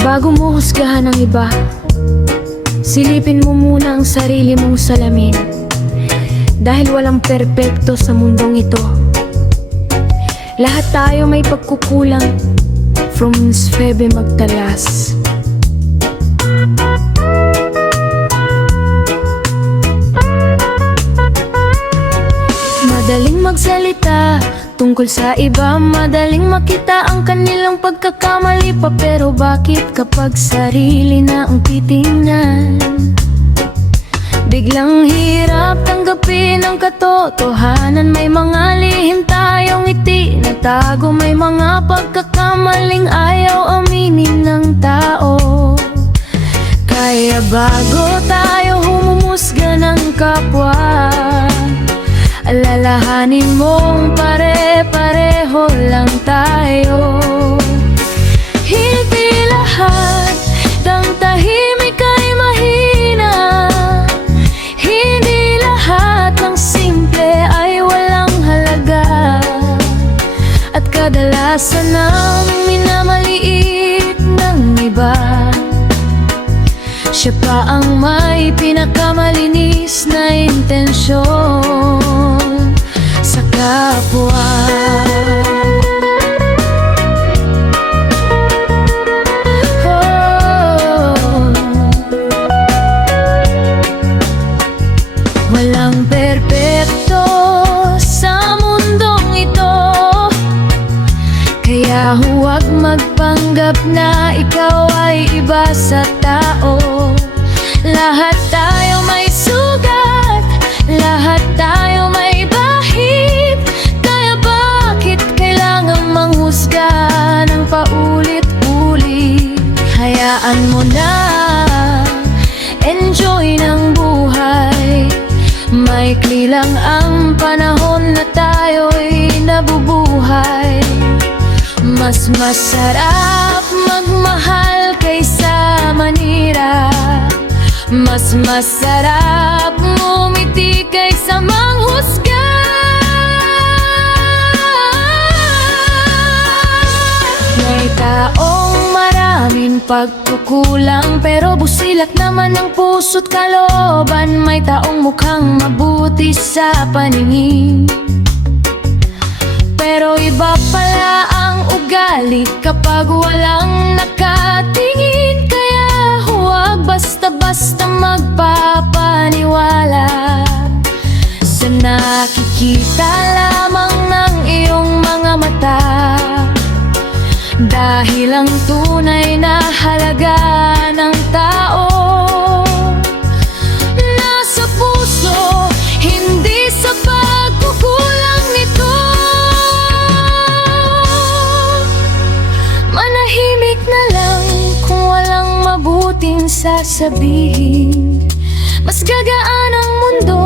Bago mo husgahan ang iba, silipin mo muna ang sarili mong salamin. Dahil walang perpekto sa mundong ito. Lahat tayo may pagkukulang, from Febe Magtalas. Madaling magsalita tungkol sa iba, madaling makita ang kanilang pagkakamali pa. Pero bakit kapag sarili na ang titingnan, biglang hirap tanggapin ang katotohanan? May mga lihim tayong itinatago, may mga pagkakamaling ayaw aminin ng tao. Kaya bago tayo humusga ng kapwa, alalahanin mong pare-pareho lang tayo. Hindi lahat ng tahimik ay mahina, hindi lahat ng simple ay walang halaga. At kadalasan ang minamaliit ng iba, siya pa ang may pinakamalinis na intensyon sa kapwa. Walang perpekto sa mundong ito, kaya huwag magpanggap na ikaw ay iba sa tao. Lahat tayo may sugat, lahat tayo may bahid. Kaya bakit kailangang manghusga ng paulit-ulit? Hayaan mo na, enjoy ng buhay. Maikli lang ang panahon na tayo'y nabubuhay. Mas masarap magmahal kaysa manira, mas masarap ngumiti kaysa manghusga. May taong maraming pagkukulang, pero busilak naman ang puso't kalooban. May taong mukhang mabuti sa paningin, pero iba pala ang ugali kapag walang nakatingin. Kaya huwag basta-basta magpapaniwala sa nakikita lamang ng iyong mga mata. Dahil ang tunay na halaga ng tao nasa puso, hindi sa pagkukulang nito. Manahimik na lang kung walang mabuting sasabihin. Mas gagaan ang mundo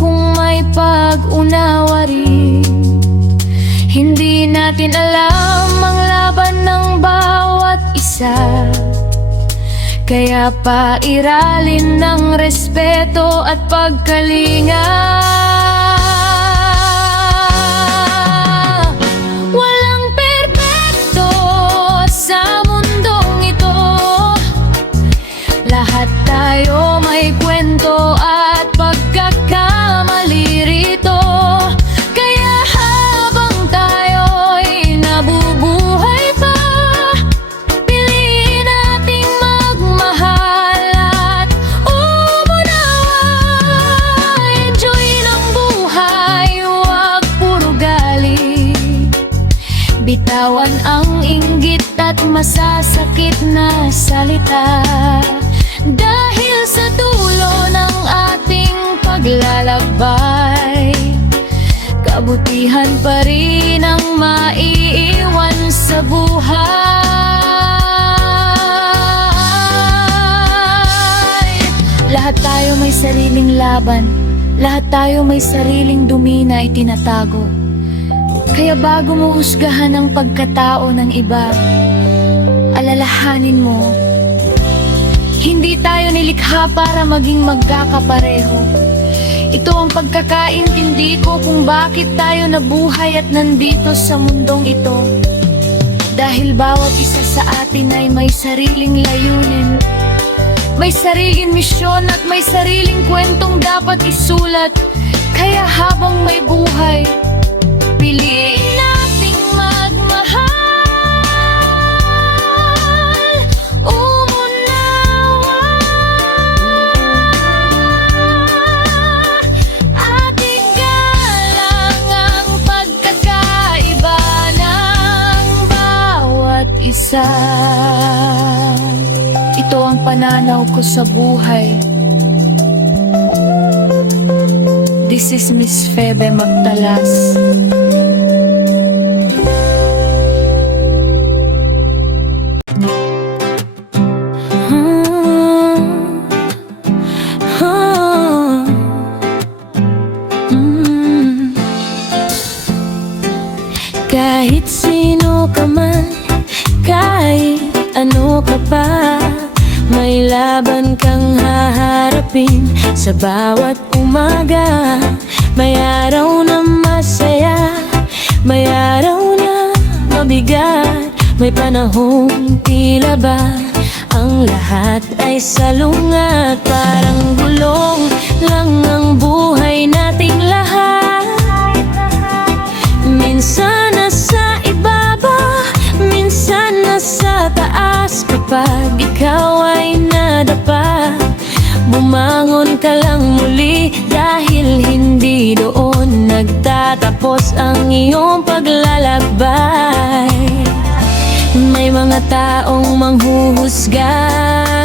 kung may pag-unawa rin. Hindi natin alam ang laban ng bawat isa, kaya pairalin ng respeto at pagkalinga. Walang perpekto sa mundong ito, lahat tayo may kwento at pagkakamali rito. Kaya habang tayo'y nabubuhay pa, piliin nating magmahal at umunawa. Enjoy ng buhay, huwag puro galit. Bitawan ang inggit at masasakit na salita. Dahil sa dulo ng ating paglalakbay, kabutihan pa rin ang maiiwan sa buhay. Lahat tayo may sariling laban, lahat tayo may sariling dumi na itinatago. Kaya bago mo husgahan ang pagkatao ng iba, alalahanin mo, hindi tayo nilikha para maging magkakapareho. Ito ang pagkakaintindi ko kung bakit tayo nabuhay at nandito sa mundong ito. Dahil bawat isa sa atin ay may sariling layunin, may sariling misyon at may sariling kwentong dapat isulat. Kaya habang may buhay, piliin nating magmahal, umunawa at igalang ang pagkakaiba ng bawat isa. Ito ang pananaw ko sa buhay. This is Miss Febe Magtalas. Kahit sino ka man, kahit ano ka pa, may laban kang haharapin sa bawat umaga. May araw na masaya, may araw na mabigat, may panahong tila ba ang lahat ay salungat. Parang gulong lang ang buhay nating lahat. Minsan nasa ibaba, minsan nasa taas. Kapag ikaw ay nadapa, bumangon ka lang muli, dahil hindi doon nagtatapos ang iyong paglalakbay. May mga taong manghuhusga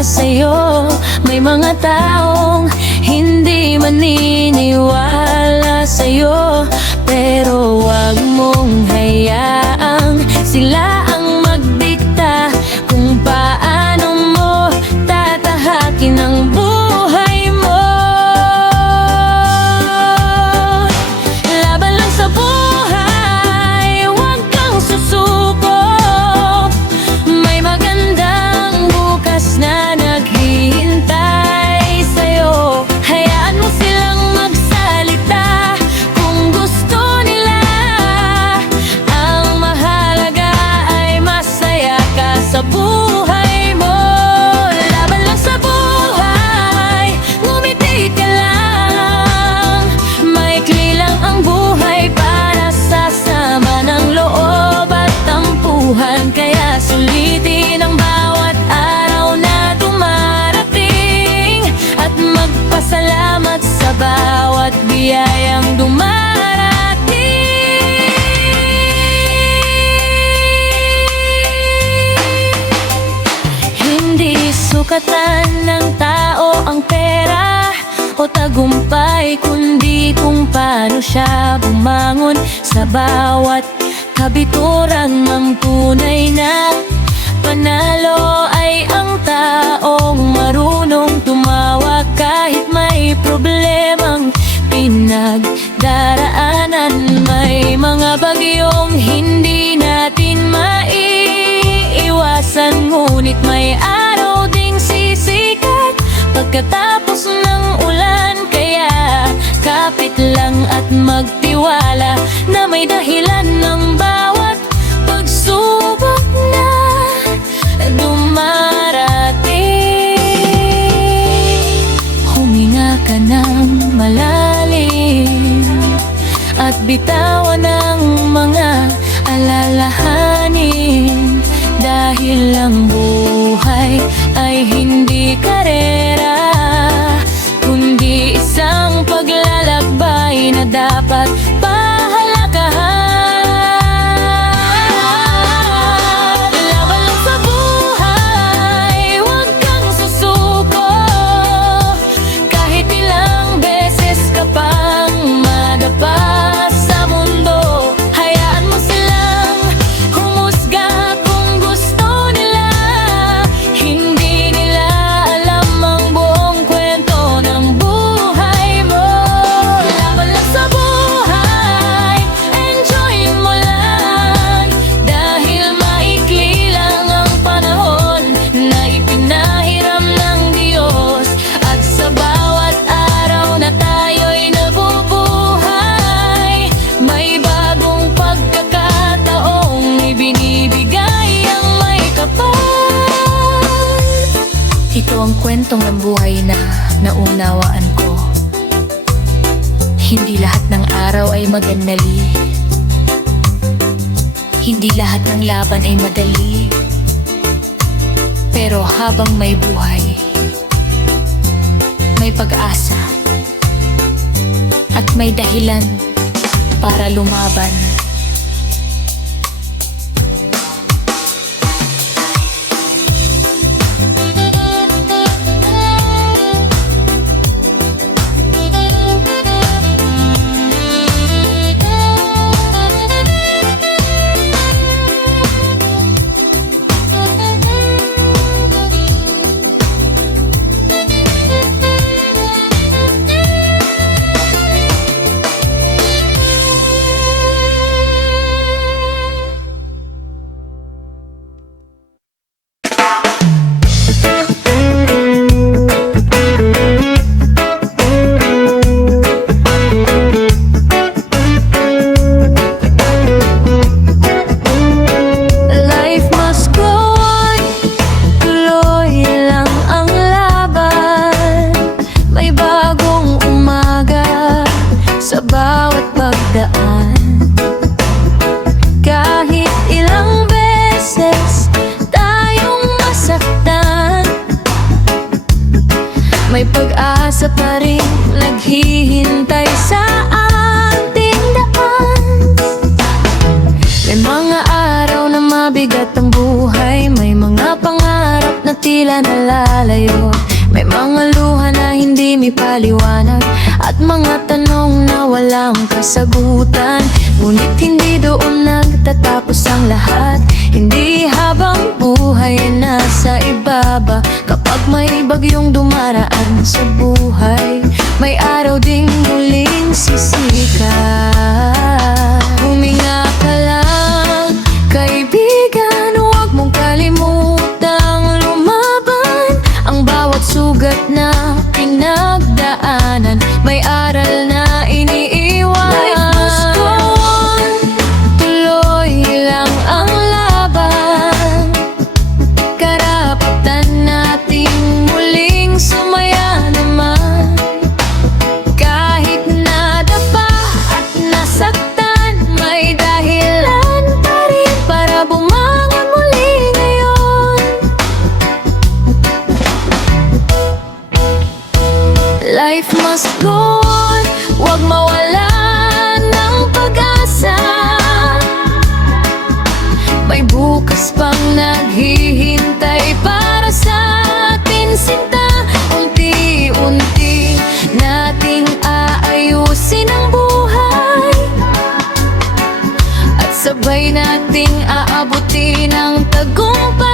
sa'yo, may mga taong hindi maniniwala sa'yo, pero wag mong hayaang sila ang magdikta kung paano mo tatahakin ang buhay mo. Laban lang sa buhay, wag kang susuko. May magandang bukas na naghihintay sa'yo. Hayaan mo silang magsalita kung gusto nila. Ang mahalaga ay masaya ka sa buhay mo. Laban lang sa buhay, ngumiti ka lang. Maikli lang ang buhay para sa sama ng loob at tampuhan. Kaya sulitin ang bawat araw na dumarating at magpasalamat sa bawat biyayang dumarating. Hindi sukatan ng tao ang pera o tagumpay, kundi kung paano siya bumangon sa bawat kabituran. Ang tunay na panalo ay ang taong marunong tumawa kahit may problemang pinagdaraanan. May mga bagyong hindi natin maiiwasan, ngunit may araw ding sisikat pagkatapos ng ulan. Kaya kapit lang at magtiwala na may dahilan ng bawat pagsubok na dumarating. Huminga ka ng malalim at bitawan ang mga alalahanin, dahil ang buhay ay hindi karera, kundi isang paglalakbay na dapat pahalagahan. Laban lang sa buhay, huwag kang susuko. Kahit ilang beses ka pang madapa sa mundo, hayaan mo silang humusga kung gusto nila. Hindi nila Ito ang kwentong ng buhay na naunawaan ko. Hindi lahat ng araw ay maganali. Hindi lahat ng laban ay madali. Pero habang may buhay, may pag-asa at may dahilan para lumaban. Kahit ilang beses tayong masaktan, may pag-asa pa rin naghihintay sa ating daan. May mga araw na mabigat ang buhay, may mga pangarap na tila nalalayo, may mga luha na hindi may paliwanag, at mga tanong na walang kasagutan. Ngunit hindi doon nagtatapos ang lahat, hindi habang buhay ay nasa ibaba. Kapag may bagyong dumaraan sa buhay, may araw ding muling sisikat. Huminga ka lang, kaibigan, huwag mong kalimutang lumaban. Ang bawat sugat na pinagdaanan, may aral na iniiwan. Life must go on, tuloy lang ang laban. Karapatan nating muling sumaya naman. Kahit nadapa at nasaktan, may dahilan pa rin para bumangon muli ngayon. Life must go on, huwag mawalan ng pag-asa. May bukas pang naghihintay para sa atin, sinta. Unti-unti nating aayusin ang buhay, at sabay nating aabutin ang tagumpay.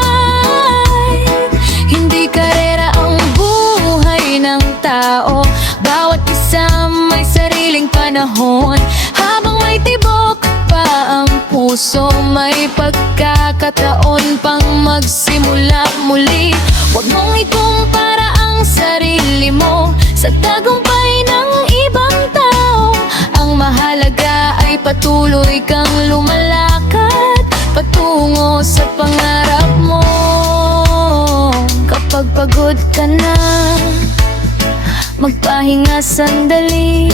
Hindi karera ang buhay ng tao, bawat isa may sariling panahon. Habang may tibok pa ang puso, may pagkakataon pang magsimula muli. Huwag mong ikumpara ang sarili mo sa tagumpay ng ibang tao. Ang mahalaga ay patuloy kang lumalakad patungo sa pangarap mo. Kapag pagod ka na, magpahinga sandali,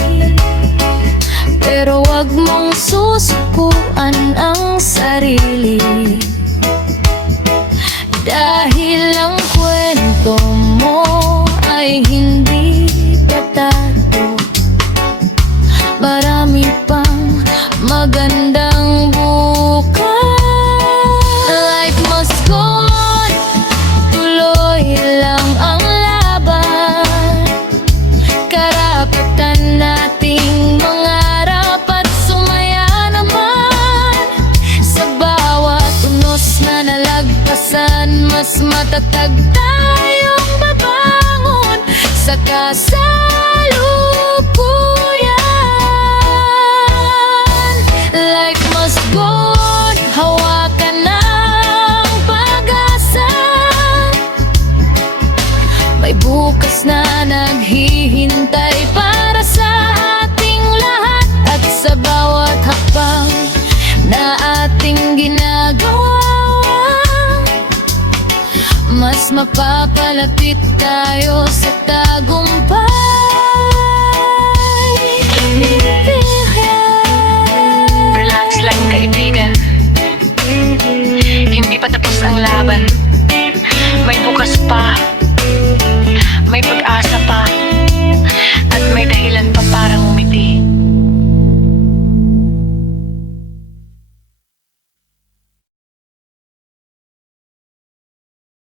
pero wag mong susukuan ang sarili. Dahil ang kwento mo ay hindi patado, marami pang magandang bukas. Life must go on, tuloy lang ang laban. Karapatan nating mangarap at sumaya naman. Sa bawat unos na nalagpasan, mas matatag tayong babangon sa kasalukuyan. Life must go on, hawakan ng pag-asa. May bukas na naghihintay para sa ating lahat, at sa bawat hakbang na ating ginagawa, mas mas mapapalapit tayo sa tagumpay.